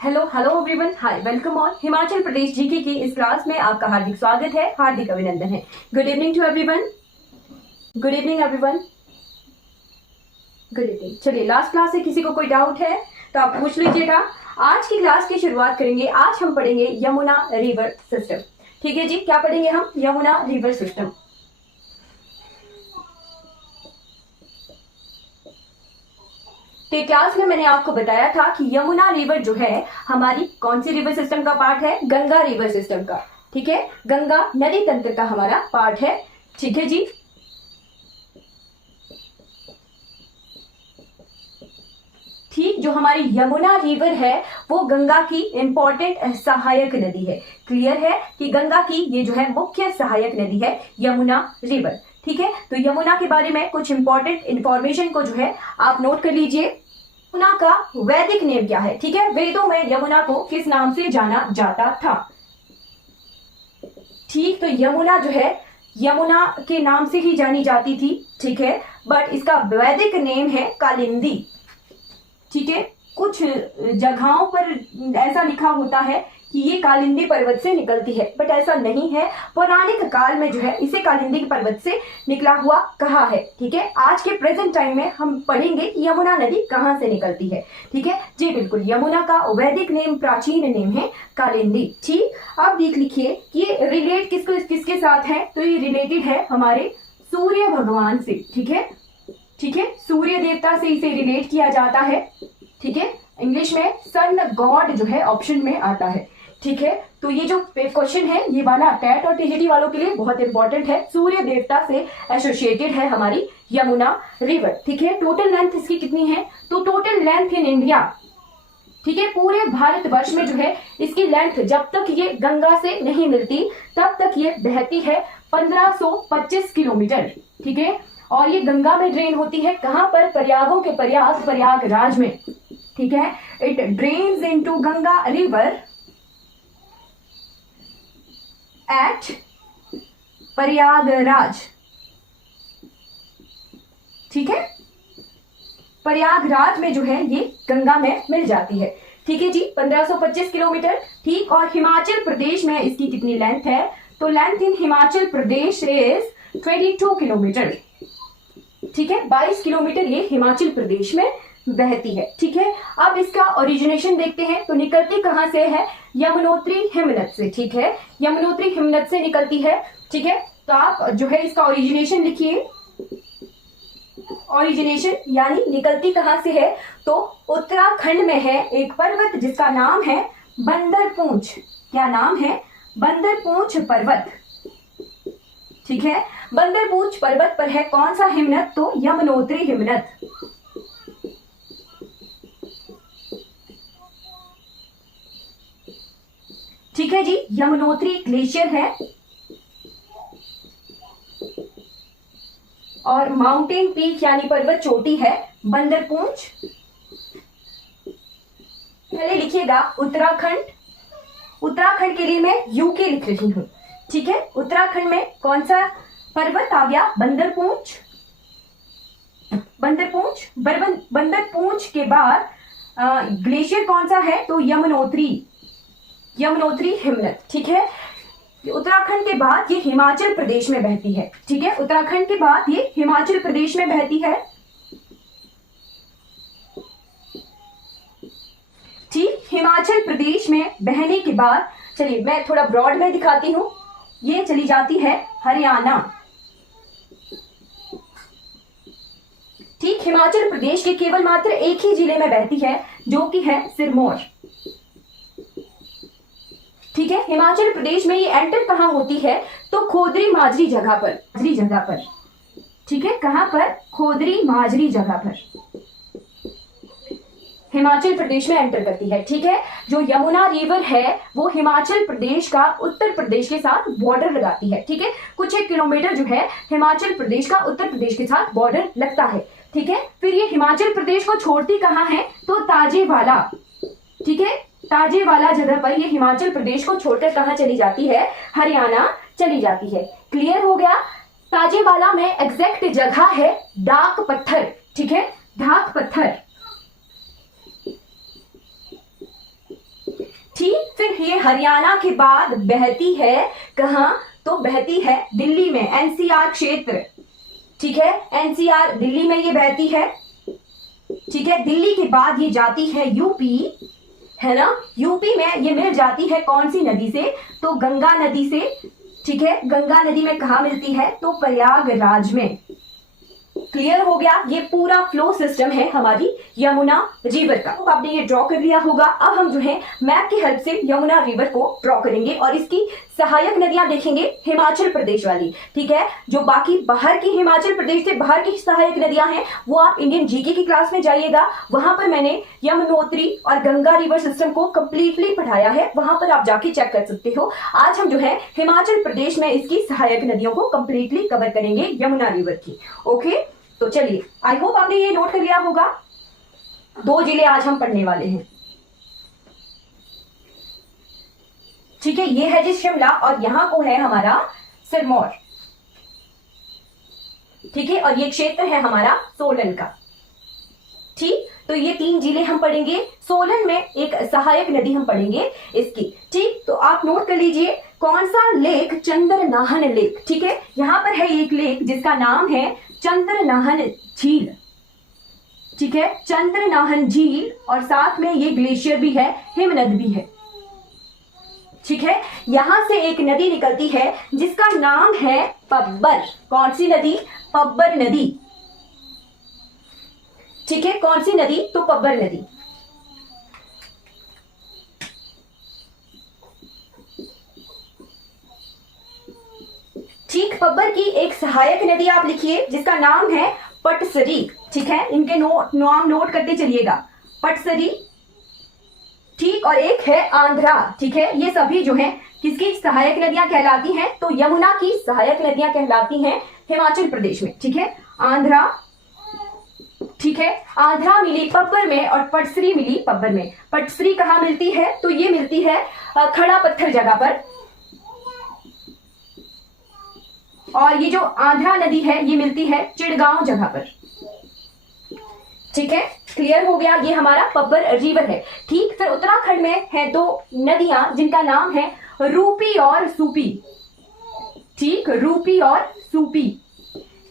Hello hello everyone, hi, welcome on Himachal Pradesh GK की इस class में आपका हार्दिक स्वागत है, हार्दिक अभिनंदन है। Good evening to everyone. Good evening everyone. Good evening. चलिए, लास्ट क्लास से किसी को कोई डाउट है तो आप पूछ लीजिएगा। आज की क्लास की शुरुआत करेंगे। आज हम पढ़ेंगे यमुना रिवर सिस्टम। ठीक है जी, क्या पढ़ेंगे हम? Yamuna river system. तो क्लास में मैंने आपको बताया था कि यमुना रिवर जो है हमारी कौन सी रिवर सिस्टम का पार्ट है? गंगा रिवर सिस्टम का। ठीक है, गंगा नदी तंत्र का हमारा पार्ट है। ठीक है जी। ठीक, जो हमारी यमुना रिवर है वो गंगा की इंपॉर्टेंट सहायक नदी है। क्लियर है कि गंगा की ये जो है मुख्य सहायक नदी है यमुना रिवर। ठीक है, तो यमुना के बारे में कुछ इंपॉर्टेंट इंफॉर्मेशन को जो है आप नोट कर लीजिए। यमुना का वैदिक नेम क्या है? ठीक है, वेदों में यमुना को किस नाम से जाना जाता था? ठीक, तो यमुना जो है यमुना के नाम से ही जानी जाती थी। ठीक है, बट इसका वैदिक नेम है कालिंदी। ठीक है, कुछ जगहों पर ऐसा लिखा होता है कि ये कालिंदी पर्वत से निकलती है, बट ऐसा नहीं है। पौराणिक काल में जो है इसे कालिंदी पर्वत से निकला हुआ कहा है। ठीक है, आज के प्रेजेंट टाइम में हम पढ़ेंगे कि यमुना नदी कहाँ से निकलती है। ठीक है जी, बिल्कुल। यमुना का वैदिक नेम, प्राचीन नेम है कालिंदी। ठीक, अब देख लिखिए कि ये रिलेट किसके साथ है? तो ये रिलेटेड है हमारे सूर्य भगवान से। ठीक है, ठीक है, सूर्य देवता से इसे रिलेट किया जाता है। ठीक है, इंग्लिश में सन गॉड जो है ऑप्शन में आता है। ठीक है, तो ये जो क्वेश्चन है ये वाला टैट और टीजीटी वालों के लिए बहुत इंपॉर्टेंट है। सूर्य देवता से एसोसिएटेड है हमारी यमुना रिवर। ठीक है, टोटल लेंथ इसकी कितनी है? तो टोटल लेंथ इन इंडिया, ठीक है, पूरे भारतवर्ष में जो है इसकी लेंथ जब तक ये गंगा से नहीं मिलती तब तक ये बहती है 1525 किलोमीटर। ठीक है, और ये गंगा में ड्रेन होती है कहां पर? प्रयागों के प्रयागराज में। ठीक है, it drains into Ganga river eight Prayagraj. ठीक है, प्रयागराज में जो है ये गंगा में मिल जाती है। ठीक है जी, 1525 किलोमीटर। ठीक, और हिमाचल प्रदेश में इसकी कितनी लेंथ है? तो length in Himachal Pradesh is 22 kilometre. ठीक है, 22 किलोमीटर ये हिमाचल प्रदेश में बहती है। ठीक है, अब इसका ओरिजिनेशन देखते हैं। तो निकलती कहां से है? यमुनोत्री हिमनद से। ठीक है, यमुनोत्री हिमनद से निकलती है। ठीक है, तो आप जो है इसका ओरिजिनेशन लिखिए। ओरिजिनेशन यानी निकलती कहां से है? तो उत्तराखंड में है एक पर्वत जिसका नाम है बंदरपूंछ। क्या नाम है? बंदरपूंछ पर्वत। ठीक है, बंदरपूंछ पर्वत पर है कौन सा हिमनद? तो यमुनोत्री हिमनद। ठीक है जी, यमुनोत्री ग्लेशियर है और माउंटेन पीक यानी पर्वत चोटी है बंदरपूंछ। पहले लिखिएगा उत्तराखंड। उत्तराखंड के लिए मैं यूके लिख रही हूं। ठीक है, उत्तराखंड में कौन सा पर्वत आ गया? बंदरपूंछ। बंदरपूंछ, बंदरपूंछ के बाद ग्लेशियर कौन सा है? तो यमुनोत्री, यमुनोत्री हिमनद। ठीक है, उत्तराखंड के बाद ये हिमाचल प्रदेश में बहती है। ठीक है, उत्तराखंड के बाद ये हिमाचल प्रदेश में बहती है। ठीक, हिमाचल प्रदेश में बहने के बाद, चलिए मैं थोड़ा ब्रॉड में दिखाती हूं, ये चली जाती है हरियाणा। ठीक, हिमाचल प्रदेश के केवल मात्र एक ही जिले में बहती है जो कि है सिरमौर। ठीक है, हिमाचल प्रदेश में ये एंटर कहां होती है? तो खोदरी माजरी जगह पर। ठीक है, कहां पर? खोदरी माजरी जगह पर हिमाचल प्रदेश में एंटर करती है। ठीक है, जो यमुना रिवर है वो हिमाचल प्रदेश का उत्तर प्रदेश के साथ बॉर्डर लगाती है। ठीक है, कुछ 1 किलोमीटर जो है हिमाचल प्रदेश का उत्तर प्रदेश के साथ बॉर्डर लगता है। ठीक है, फिर ये हिमाचल प्रदेश को छोड़ती कहां है? तो ताजेवाला। ठीक है, ताजेवाला जगह पर ये हिमाचल प्रदेश को छोड़कर कहां चली जाती है? हरियाणा चली जाती है। क्लियर हो गया? ताजेवाला में एग्जैक्ट जगह है डाक पत्थर। ठीक है, ढाक पत्थर। हरियाणा के बाद बहती है कहाँ, तो बहती है दिल्ली में, एनसीआर क्षेत्र। ठीक है, एनसीआर दिल्ली में ये बहती है। ठीक है, दिल्ली के बाद ये जाती है यूपी, है ना, यूपी में ये मिल जाती है कौन सी नदी से, तो गंगा नदी से। ठीक है, गंगा नदी में कहा मिलती है, तो प्रयागराज में। क्लियर हो गया, ये पूरा फ्लो सिस्टम है हमारी यमुना रिवर का। तो आपने ये ड्रॉ कर लिया होगा। अब हम जो है मैप की हेल्प से यमुना रिवर को ड्रॉ करेंगे और इसकी सहायक नदियां देखेंगे हिमाचल प्रदेश वाली। ठीक है, जो बाकी बाहर की हिमाचल प्रदेश से बाहर की सहायक नदियां हैं वो आप इंडियन जीके की क्लास में जाइएगा, वहां पर मैंने यमुनोत्री और गंगा रिवर सिस्टम को कंप्लीटली पढ़ाया है, वहां पर आप जाके चेक कर सकते हो। आज हम जो है हिमाचल प्रदेश में इसकी सहायक नदियों को कंप्लीटली कवर करेंगे, यमुना रिवर की। ओके, तो चलिए, आई होप आपने ये नोट कर लिया होगा। 2 जिले आज हम पढ़ने वाले हैं। ठीक है, ये है जी शिमला और यहां को है हमारा सिरमौर। ठीक है, और ये क्षेत्र है हमारा सोलन का। ठीक, तो ये 3 जिले हम पढ़ेंगे। सोलन में एक सहायक नदी हम पढ़ेंगे इसकी। ठीक, तो आप नोट कर लीजिए कौन सा लेक, चंद्रनाहन लेक। ठीक है, यहां पर है एक लेक जिसका नाम है चंद्रनाहन झील। ठीक है, चंद्रनाहन झील, और साथ में ये ग्लेशियर भी है, हिमनद भी है। ठीक है, यहां से एक नदी निकलती है जिसका नाम है पब्बर। कौन सी नदी, पब्बर नदी। ठीक है, कौन सी नदी, तो पब्बर नदी। ठीक, पब्बर की एक सहायक नदी आप लिखिए जिसका नाम है पटसरी। ठीक है, इनके नाम नोट करते चलिएगा, पटसरी। ठीक, और एक है आंध्रा। ठीक है, ये सभी जो है किसकी सहायक नदियां कहलाती हैं, तो यमुना की सहायक नदियां कहलाती हैं हिमाचल प्रदेश में। ठीक है, आंध्रा। ठीक है, आंध्रा मिली पब्बर में और पटसरी मिली पब्बर में। पटसरी कहाँ मिलती है, तो ये मिलती है खड़ा पत्थर जगह पर, और ये जो आंध्रा नदी है ये मिलती है चिड़गांव जगह पर। ठीक है, क्लियर हो गया, ये हमारा पब्बर रिवर है। ठीक, फिर उत्तराखंड में है 2 नदियां जिनका नाम है रूपी और सूपी। ठीक, रूपी और सूपी।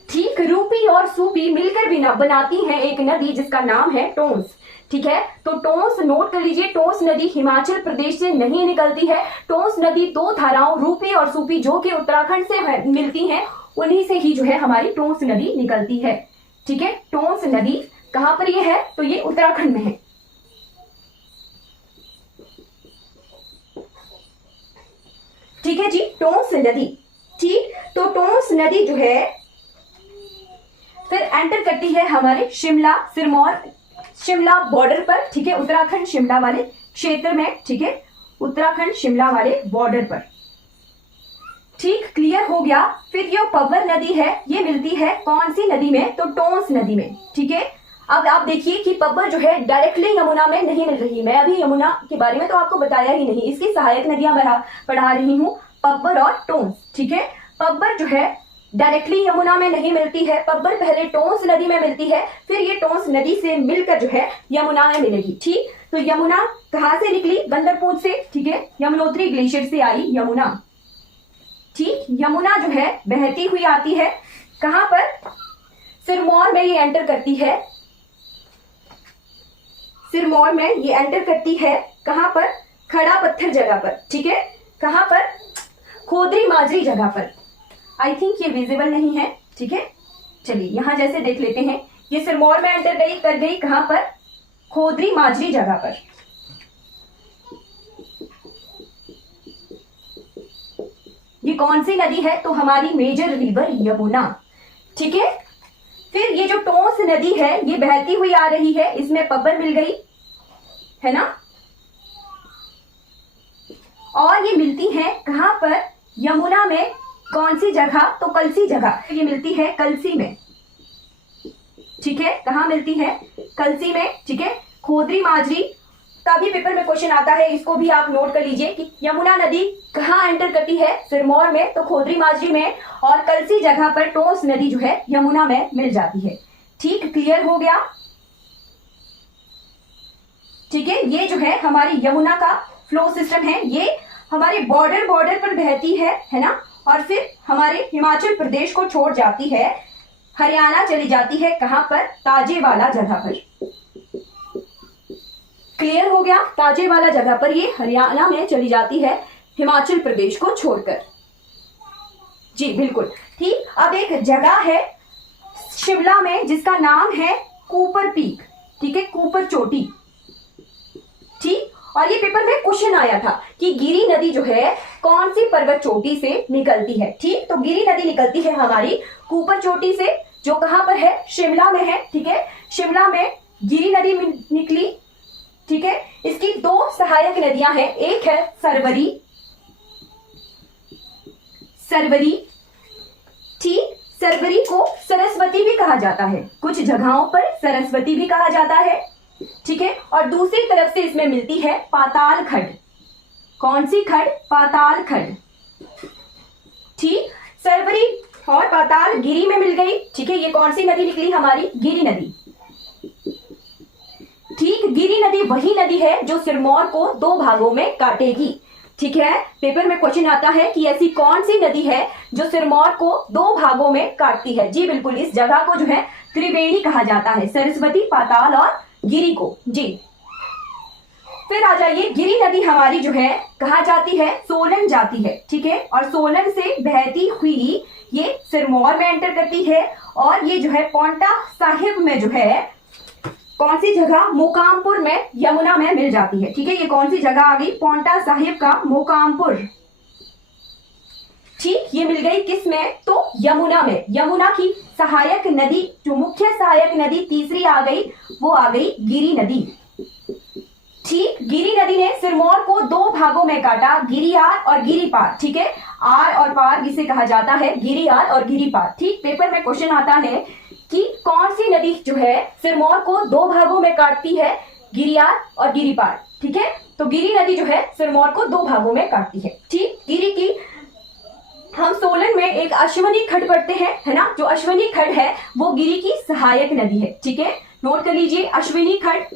ठीक, रूपी और सूपी मिलकर भी बनाती हैं एक नदी जिसका नाम है टोंस। ठीक है, तो टोंस नोट कर लीजिए, टोंस नदी हिमाचल प्रदेश से नहीं निकलती है। टोंस नदी 2 धाराओं रूपी और सूपी जो कि उत्तराखंड से मिलती हैं, उन्हीं से ही जो है हमारी टोंस नदी निकलती है। ठीक है, टोंस नदी कहां पर ये है, तो ये उत्तराखंड में है। ठीक है जी, टोंस नदी। ठीक, तो टोंस नदी जो है फिर एंटर करती है हमारे शिमला, सिरमौर, शिमला बॉर्डर पर। ठीक है, उत्तराखंड शिमला वाले क्षेत्र में। ठीक है, उत्तराखंड शिमला वाले बॉर्डर पर। ठीक, क्लियर हो गया। फिर जो पब्बर नदी है ये मिलती है कौन सी नदी में, तो टोंस नदी में। ठीक है, अब आप देखिए कि पब्बर जो है डायरेक्टली यमुना में नहीं मिल रही। मैं अभी यमुना के बारे में तो आपको बताया ही नहीं, इसकी सहायक नदियां पढ़ा रही हूं, पब्बर और टोंस। ठीक है, पब्बर जो है डायरेक्टली यमुना में नहीं मिलती है, पब्बर पहले टोंस नदी में मिलती है, फिर ये टोंस नदी से मिलकर जो है यमुना में मिलेगी। ठीक, तो यमुना कहां से निकली, बंदरपूंछ से। ठीक है, यमुनोत्री ग्लेशियर से आई यमुना। ठीक, यमुना जो है बहती हुई आती है कहां पर, सिरमौर में ये एंटर करती है। सिरमौर में ये एंटर करती है कहां पर, खड़ा पत्थर जगह पर। ठीक है, कहां पर, खोदरी माजरी जगह पर। आई थिंक ये विजिबल नहीं है। ठीक है, चलिए यहां जैसे देख लेते हैं, ये सिरमौर में एंटर कर गई कहां पर, खोदरी माजरी जगह पर। ये कौन सी नदी है, तो हमारी मेजर रिवर यमुना। ठीक है, फिर ये जो टोंस नदी है ये बहती हुई आ रही है, इसमें पब्बर मिल गई है ना, और ये मिलती है कहां पर, यमुना में। कौन सी जगह, तो कलसी जगह। ये मिलती है कलसी में। ठीक है, कहां मिलती है, कलसी में। ठीक है, खोदरी माजरी का भी पेपर में क्वेश्चन आता है, इसको भी आप नोट कर लीजिए कि यमुना नदी कहां एंटर करती है, सिरमौर में, तो खोदरी माजरी में, और कलसी जगह पर टोंस नदी जो है यमुना में मिल जाती है। ठीक, क्लियर हो गया। ठीक है, ये जो है हमारी यमुना का फ्लो सिस्टम है, ये हमारे बॉर्डर पर बहती है ना, और फिर हमारे हिमाचल प्रदेश को छोड़ जाती है, हरियाणा चली जाती है, कहां पर? ताजेवाला जगह पर। क्लियर हो गया? ताजेवाला जगह पर ये हरियाणा में चली जाती है, हिमाचल प्रदेश को छोड़कर। जी बिल्कुल ठीक। अब एक जगह है शिमला में जिसका नाम है कूपर पीक, ठीक है, कूपर चोटी। ठीक, और ये पेपर में क्वेश्चन आया था कि गिरी नदी जो है कौन सी पर्वत चोटी से निकलती है। ठीक, तो गिरी नदी निकलती है हमारी कूपर चोटी से, जो कहां पर है? शिमला में है। ठीक है, शिमला में गिरी नदी निकली। ठीक है, इसकी दो सहायक नदियां हैं, एक है सरवरी, ठीक, सरवरी को सरस्वती भी कहा जाता है, कुछ जगहों पर सरस्वती भी कहा जाता है। ठीक है, और दूसरी तरफ से इसमें मिलती है पाताल खड्ड। कौन सी खड्ड? पाताल खड्ड। ठीक, सरवरी और पाताल गिरी में मिल गई। ठीक है, ये कौन सी नदी निकली हमारी? गिरी नदी। ठीक, गिरी नदी वही नदी है जो सिरमौर को दो भागों में काटेगी। ठीक है, पेपर में क्वेश्चन आता है कि ऐसी कौन सी नदी है जो सिरमौर को दो भागों में काटती है। जी बिल्कुल, इस जगह को जो है त्रिवेणी कहा जाता है, सरस्वती, पाताल और गिरी को। जी, फिर आ जाइए, गिरी नदी हमारी जो है कहा जाती है? सोलन जाती है। ठीक है, और सोलन से बहती हुई ये सिरमौर में एंटर करती है, और ये जो है पांवटा साहिब में जो है कौन सी जगह? मोकामपुर में, यमुना में मिल जाती है। ठीक है, ये कौन सी जगह आ गई? पांवटा साहिब का मोकामपुर। ठीक, ये मिल गई किस में? तो यमुना में। यमुना की सहायक नदी, जो मुख्य सहायक नदी तीसरी आ गई, वो आ गई गिरी नदी। ठीक, गिरी नदी ने सिरमौर को दो भागों में काटा, गिरियार और गिरिपार। ठीक है, आर और पार जिसे कहा जाता है, गिरियार और गिरिपार। ठीक, पेपर में क्वेश्चन आता है कि कौन सी नदी जो है सिरमौर को दो भागों में काटती है? गिरियार और गिरिपार। ठीक है, तो गिरी नदी जो है सिरमौर को दो भागों में काटती है। ठीक, गिरी की हम सोलन में एक अश्वनी खड्ड पढ़ते हैं, है ना, जो अश्वनी खड्ड है वो गिरी की सहायक नदी है। ठीक है, नोट कर लीजिए, अश्विनी खड्ड,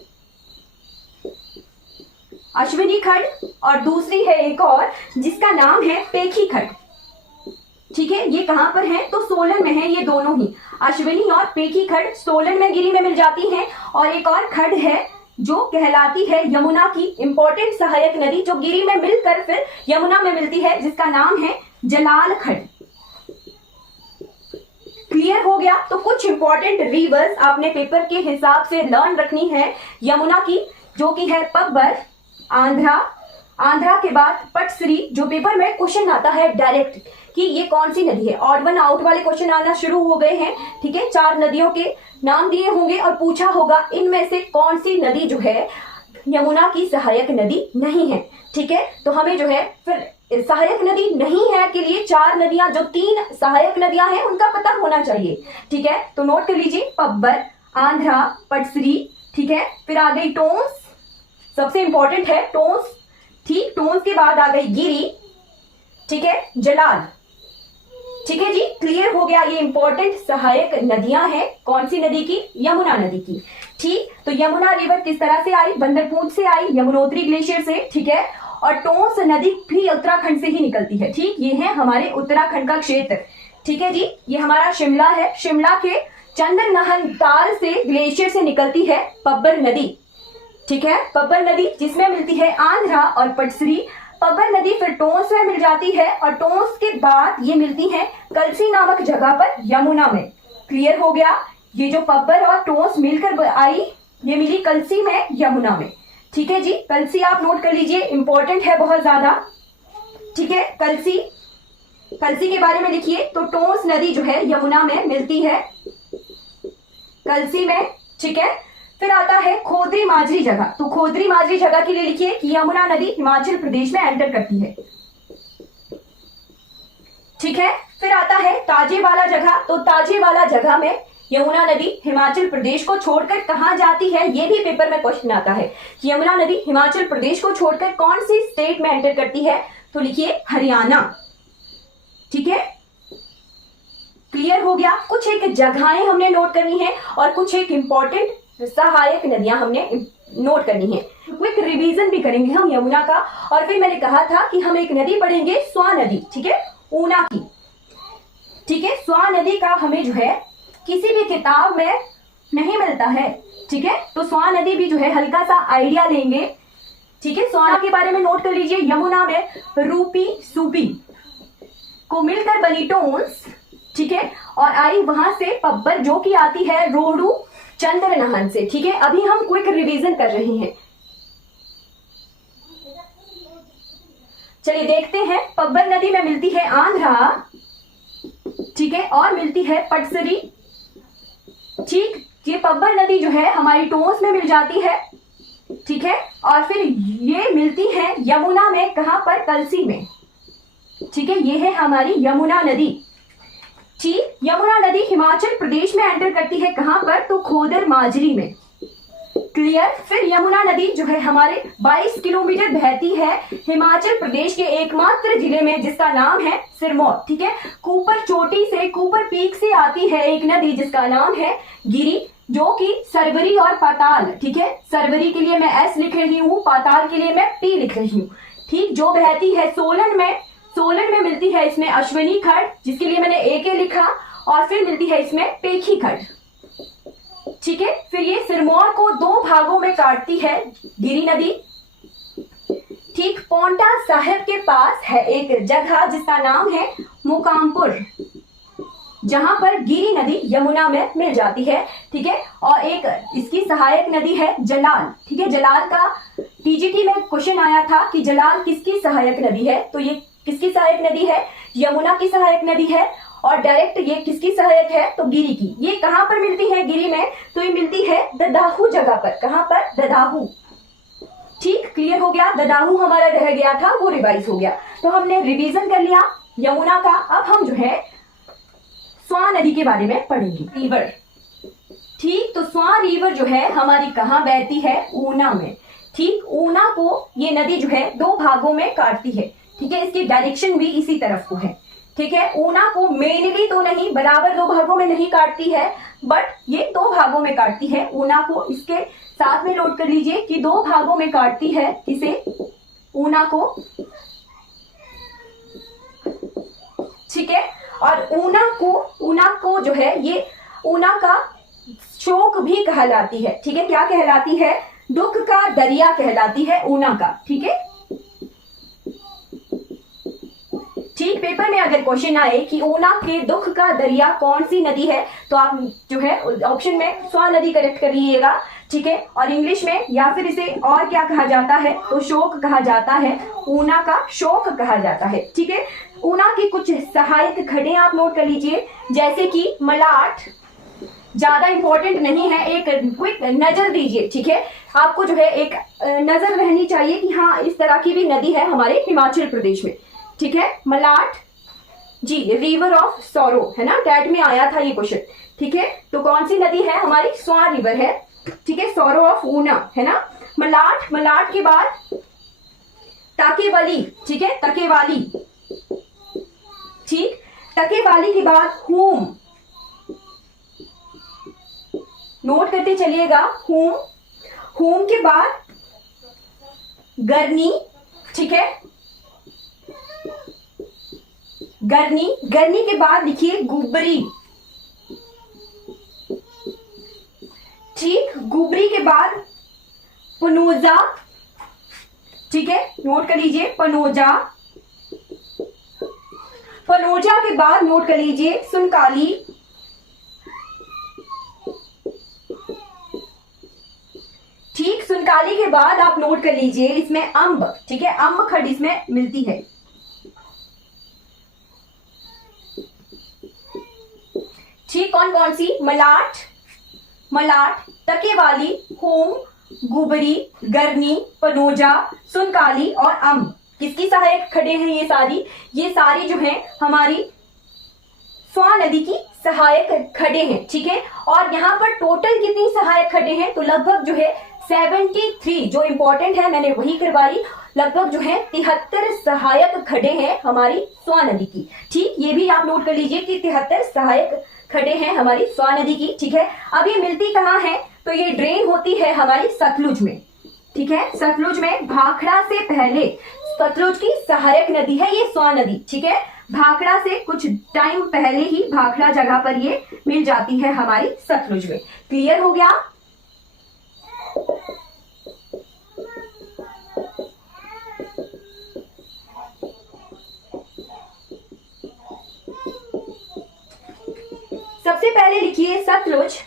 अश्विनी खड्ड, और दूसरी है एक और जिसका नाम है पेखी खड्ड। ठीक है, ये कहां पर है? तो सोलन में है, ये दोनों ही अश्विनी और पेखी खड्ड सोलन में गिरी में मिल जाती हैं। और एक और खड्ड है जो कहलाती है यमुना की इंपॉर्टेंट सहायक नदी, जो गिरी में मिलकर फिर यमुना में मिलती है, जिसका नाम है जलाल खड्ड। क्लियर हो गया? तो कुछ इंपॉर्टेंट रिवर्स आपने पेपर के हिसाब से लर्न रखनी है। यमुना की जो कि है पब्बर, आंध्रा, आंध्रा के बाद पटसरी, जो पेपर में क्वेश्चन आता है डायरेक्ट कि ये कौन सी नदी है। ऑड वन आउट वाले क्वेश्चन आना शुरू हो गए हैं। ठीक है, 4 नदियों के नाम दिए होंगे और पूछा होगा इनमें से कौन सी नदी जो है यमुना की सहायक नदी नहीं है। ठीक है, तो हमें जो है फिर सहायक नदी नहीं है के लिए 4 नदियां, जो 3 सहायक नदियां हैं उनका पता होना चाहिए। ठीक है, तो नोट कर लीजिए, पब्बर, आंध्रा, पटसरी। ठीक है, फिर आ गई टोंस, सबसे इंपॉर्टेंट है टोंस। ठीक, टोंस के बाद आ गई गिरी। ठीक है, जलाल। ठीक है जी, क्लियर हो गया? ये इंपॉर्टेंट सहायक नदियां हैं, कौन सी नदी की? यमुना नदी की। ठीक, तो यमुना रिवर किस तरह से आई? बंदरपूंछ से आई, यमुनोत्री ग्लेशियर से। ठीक है, और टोंस नदी भी उत्तराखंड से ही निकलती है। ठीक, ये है हमारे उत्तराखंड का क्षेत्र। ठीक है जी, ये हमारा शिमला है, शिमला के चंदन नहंताल से ग्लेशियर से निकलती है पब्बर नदी। ठीक है, पब्बर नदी जिसमें मिलती है आंध्रा और पटसरी। पब्बर नदी फिर टोंस में मिल जाती है, और टोंस के बाद ये मिलती है कलसी नामक जगह पर, यमुना में। क्लियर हो गया? ये जो पब्बर और टोंस मिलकर आई, ये मिली कलसी में, यमुना में। ठीक है जी, कलसी आप नोट कर लीजिए, इंपॉर्टेंट है बहुत ज्यादा। ठीक है, कलसी, कलसी के बारे में लिखिए। तो टोंस नदी जो है यमुना में मिलती है, कलसी में। ठीक है, फिर आता है खोदरी माजरी जगह। तो खोदरी माजरी जगह के लिए लिखिए कि यमुना नदी हिमाचल प्रदेश में एंटर करती है। ठीक है, फिर आता है ताजेवाला जगह। तो ताजेवाला जगह में यमुना नदी हिमाचल प्रदेश को छोड़कर कहां जाती है? ये भी पेपर में क्वेश्चन आता है कि यमुना नदी हिमाचल प्रदेश को छोड़कर कौन सी स्टेट में एंटर करती है? तो लिखिए हरियाणा। ठीक है, क्लियर हो गया? कुछ एक जगहें हमने नोट करनी है और कुछ एक इंपॉर्टेंट सहायक नदियां हमने नोट करनी है। क्विक रिवीजन भी करेंगे हम यमुना का। और फिर मैंने कहा था कि हम एक नदी पढ़ेंगे, स्वां नदी, ठीक है, ऊना की, ठीक है। स्वां नदी का हमें जो है किसी भी किताब में नहीं मिलता है, ठीक है। तो स्वां नदी भी जो है हल्का सा आइडिया लेंगे, ठीक है। स्वां के बारे में नोट कर लीजिए, यमुना में रूपी सूपी को मिलकर बनी टोन्स, ठीक है, और आई वहां से पब्बर जो कि आती है रोडू चंद्र नहन से, ठीक है। अभी हम क्विक रिवीजन कर रहे हैं। चलिए देखते हैं, पब्बर नदी में मिलती है आंध्रा, ठीक है, और मिलती है पटसरी, ठीक। ये पब्बर नदी जो है हमारी टोन्स में मिल जाती है, ठीक है। और फिर ये मिलती है यमुना में, कहां पर, कलसी में, ठीक है। ये है हमारी यमुना नदी, ठीक। यमुना नदी हिमाचल प्रदेश में एंटर करती है, कहां पर, तो खोदर माजरी में, क्लियर। फिर यमुना नदी जो है हमारे 22 किलोमीटर बहती है हिमाचल प्रदेश के एकमात्र जिले में जिसका नाम है सिरमौर, ठीक है। कूपर चोटी से, कूपर पीक से आती है एक नदी जिसका नाम है गिरी, जो कि सरवरी और पाताल, ठीक है। सरवरी के लिए मैं एस लिख रही हूं, पाताल के लिए मैं पी लिख रही हूं, ठीक। जो बहती है सोलन में, सोलन में मिलती है इसमें अश्विनी खड्ड, जिसके लिए मैंने ए के लिखा, और फिर मिलती है इसमें पेखी खड्ड, ठीक है। फिर ये सिरमौर को 2 भागों में काटती है गिरी नदी, ठीक। पौंटा साहिब के पास है एक जगह जिसका नाम है मुकामपुर, जहां पर गिरी नदी यमुना में मिल जाती है, ठीक है। और एक इसकी सहायक नदी है जलाल, ठीक है। जलाल का टीजीटी में क्वेश्चन आया था कि जलाल किसकी सहायक नदी है, तो ये किसकी सहायक नदी है, यमुना की सहायक नदी है। और डायरेक्ट ये किसकी सहायक है, तो गिरी की। ये कहां पर मिलती है गिरी में, तो ये मिलती है ददाहू जगह पर, कहां पर, ददाहू, ठीक। क्लियर हो गया, ददाहू हमारा रह गया था, वो रिवाइज हो गया। तो हमने रिवीजन कर लिया यमुना का। अब हम जो है स्वां नदी के बारे में पढ़ेंगे, रिवर, ठीक। तो स्वां रिवर जो है हमारी कहां बहती है, ऊना में, ठीक। ऊना को ये नदी जो है 2 भागों में काटती है, ठीक है। इसकी डायरेक्शन भी इसी तरफ को है, ठीक है। ऊना को मेनली तो नहीं, बराबर 2 भागों में नहीं काटती है, बट ये 2 भागों में काटती है ऊना को। इसके साथ में नोट कर लीजिए कि 2 भागों में काटती है इसे, ऊना को, ठीक है। और ऊना को जो है ये ऊना का शोक भी कहलाती है, ठीक है। क्या कहलाती है, दुख का दरिया कहलाती है ऊना का, ठीक है, ठीक। पेपर में अगर क्वेश्चन आए कि ऊना के दुख का दरिया कौन सी नदी है, तो आप जो है ऑप्शन में स्वां नदी करेक्ट करिएगा, ठीक है। और इंग्लिश में या फिर इसे और क्या कहा जाता है, तो शोक कहा जाता है, ऊना का शोक कहा जाता है, ठीक है। ऊना की कुछ सहायक खड्डें आप नोट कर लीजिए, जैसे कि मलाट, ज्यादा इंपॉर्टेंट नहीं है, एक क्विक नजर दीजिए, ठीक है। आपको जो है एक नजर रहनी चाहिए कि हाँ इस तरह की भी नदी है हमारे हिमाचल प्रदेश में, ठीक है। मलाट जी, रिवर ऑफ सौरो है ना, टैट में आया था ये क्वेश्चन, ठीक है। तो कौन सी नदी है हमारी, स्वां रिवर है, ठीक है। सौरो ऑफ ऊना है ना। मलाट, मलाट के बाद ताकेवाली, ठीक है, तकेवाली, ठीक। तकेवाली के बाद हूम, नोट करते चलिएगा, हूम, हूम के बाद गरनी, ठीक है, गरनी, गरनी के बाद लिखिए गुबरी, ठीक। गुबरी के बाद पनोजा, ठीक है, नोट कर लीजिए पनोजा। पनोजा के बाद नोट कर लीजिए सुनकाली, ठीक। सुनकाली के बाद आप नोट कर लीजिए इसमें अम्ब, ठीक है, अम्ब खड्ड इसमें मिलती है, ठीक। कौन कौन सी, मलाट, मलाट, तकेवाली, होम, गुबरी, गरनी, पनोजा, सुनकाली और अम्ब किसकी सहायक खड्डें हैं, ये सारी जो है हमारी स्वां नदी की सहायक खड्डें हैं, ठीक है। और यहाँ पर टोटल कितनी सहायक खड्डें हैं, तो लगभग जो है 73, जो इंपॉर्टेंट है मैंने वही करवाई, लगभग जो है 73 सहायक खड्डें हैं हमारी स्वां नदी की, ठीक। ये भी आप नोट कर लीजिए कि 73 सहायक खड्डें हैं हमारी स्वां नदी की, ठीक है। अब ये मिलती कहाँ है, तो ये ड्रेन होती है हमारी सतलुज में, ठीक है। सतलुज में भाखड़ा से पहले सतलुज की सहायक नदी है ये स्वां नदी, ठीक है। भाखड़ा से कुछ टाइम पहले ही भाखड़ा जगह पर ये मिल जाती है हमारी सतलुज में। क्लियर हो गया? सबसे पहले लिखिए सतलुज।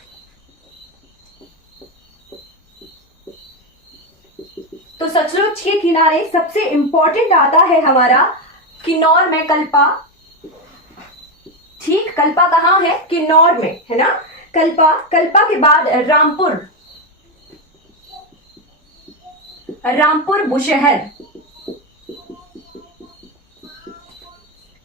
तो सतलुज के किनारे सबसे इंपॉर्टेंट आता है हमारा किन्नौर में कल्पा। ठीक, कल्पा कहाँ है? किन्नौर में, है ना। कल्पा, कल्पा के बाद रामपुर, रामपुर बुशहर,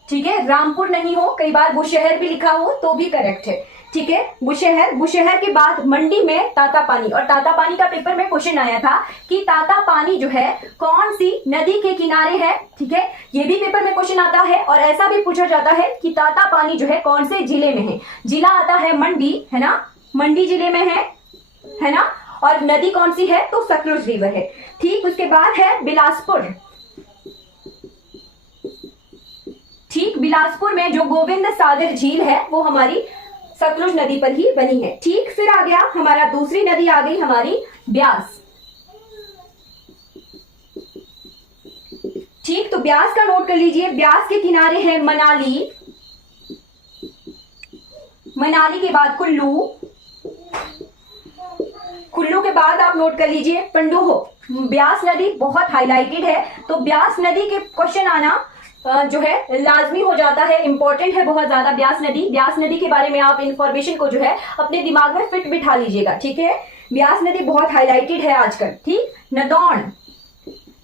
ठीक है। रामपुर नहीं हो, कई बार बुशहर भी लिखा हो तो भी करेक्ट है, ठीक है। बुशहर, बुशहर के बाद मंडी में तातापानी। और तातापानी का पेपर में क्वेश्चन आया था कि तातापानी जो है कौन सी नदी के किनारे है, ठीक है। ये भी पेपर में क्वेश्चन आता है। और ऐसा भी पूछा जाता है कि तातापानी जो है कौन से जिले में है। जिला आता है मंडी, है ना, मंडी जिले में है ना। और नदी कौन सी है? तो सतलुज रिवर है, ठीक। उसके बाद है बिलासपुर, ठीक। बिलासपुर में जो गोविंद सागर झील है वो हमारी सतलुज नदी पर ही बनी है, ठीक। फिर आ गया हमारा दूसरी नदी आ गई हमारी ब्यास, ठीक। तो ब्यास का नोट कर लीजिए। ब्यास के किनारे है मनाली, मनाली के बाद कुल्लू, कुल्लू के बाद आप नोट कर लीजिए पंडोह। ब्यास नदी बहुत हाईलाइटेड है, तो ब्यास नदी के क्वेश्चन आना जो है लाजमी हो जाता है, इंपॉर्टेंट है बहुत ज्यादा ब्यास नदी। ब्यास नदी के बारे में आप इंफॉर्मेशन को जो है अपने दिमाग में फिट बिठा लीजिएगा, ठीक है। ब्यास नदी बहुत हाईलाइटेड है आजकल, ठीक। नदौन,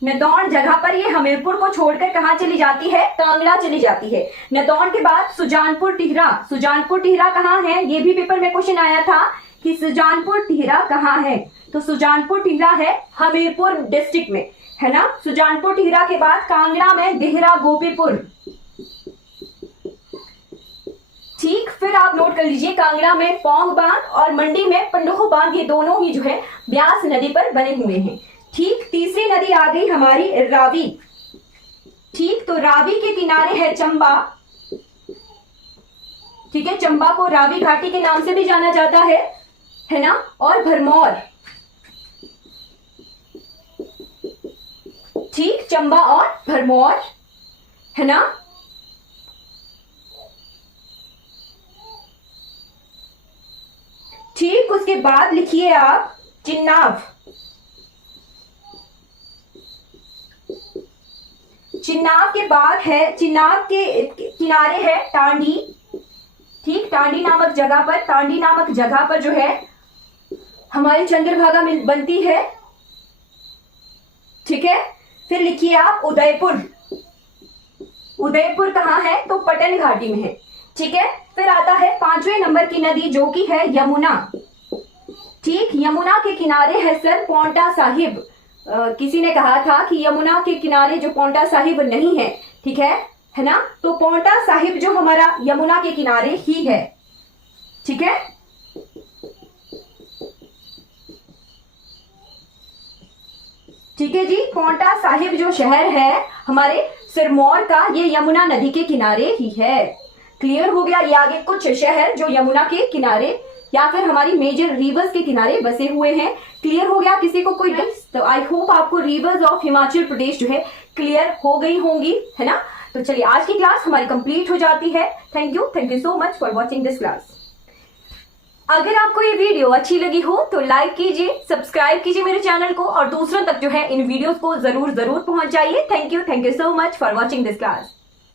नदौन जगह पर ये हमीरपुर को छोड़कर कहाँ चली जाती है? कांगड़ा चली जाती है। नदौन के बाद सुजानपुर टिहरा, सुजानपुर टिहरा कहाँ है? ये भी पेपर में क्वेश्चन आया था कि सुजानपुर टिहरा कहाँ है। तो सुजानपुर टिहरा है हमीरपुर डिस्ट्रिक्ट में, है ना। सुजानपुर टिहरा के बाद कांगड़ा में देहरा गोपीपुर, ठीक। फिर आप नोट कर लीजिए कांगड़ा में पौंग बांध और मंडी में पंडोह बांध, ये दोनों ही जो है ब्यास नदी पर बने हुए हैं, ठीक। तीसरी नदी आ गई हमारी रावी, ठीक। तो रावी के किनारे है चंबा, ठीक है। चंबा को रावी घाटी के नाम से भी जाना जाता है ना। और भरमौर, ठीक। चंबा और भरमौर, है ना। ठीक, उसके बाद लिखिए आप चिन्नाव, चिन्नाव के बाद है, चिन्नाव के किनारे है टांडी, ठीक। टांडी नामक जगह पर, टांडी नामक जगह पर जो है हमारी चंद्रभागा बनती है, ठीक है। फिर लिखिए आप उदयपुर, उदयपुर कहाँ है? तो पटन घाटी में है, ठीक है। फिर आता है 5वें नंबर की नदी जो कि है यमुना, ठीक। यमुना के किनारे है सर पौंटा साहिब। किसी ने कहा था कि यमुना के किनारे जो पौंटा साहिब नहीं है, ठीक है ना। तो पौंटा साहिब जो हमारा यमुना के किनारे ही है, ठीक है। ठीक है जी, पौंटा साहिब जो शहर है हमारे सिरमौर का, ये यमुना नदी के किनारे ही है। क्लियर हो गया? ये आगे कुछ शहर जो यमुना के किनारे या फिर हमारी मेजर रिवर्स के किनारे बसे हुए हैं। क्लियर हो गया? किसी को कोई डाउट? तो आई होप आपको रिवर्स ऑफ हिमाचल प्रदेश जो है क्लियर हो गई होंगी, है ना। तो चलिए आज की क्लास हमारी कंप्लीट हो जाती है। Thank you so much for watching this class. अगर आपको ये वीडियो अच्छी लगी हो तो लाइक कीजिए, सब्सक्राइब कीजिए मेरे चैनल को और दूसरों तक जो है इन वीडियोस को जरूर पहुंचाइए। Thank you so much for watching this class.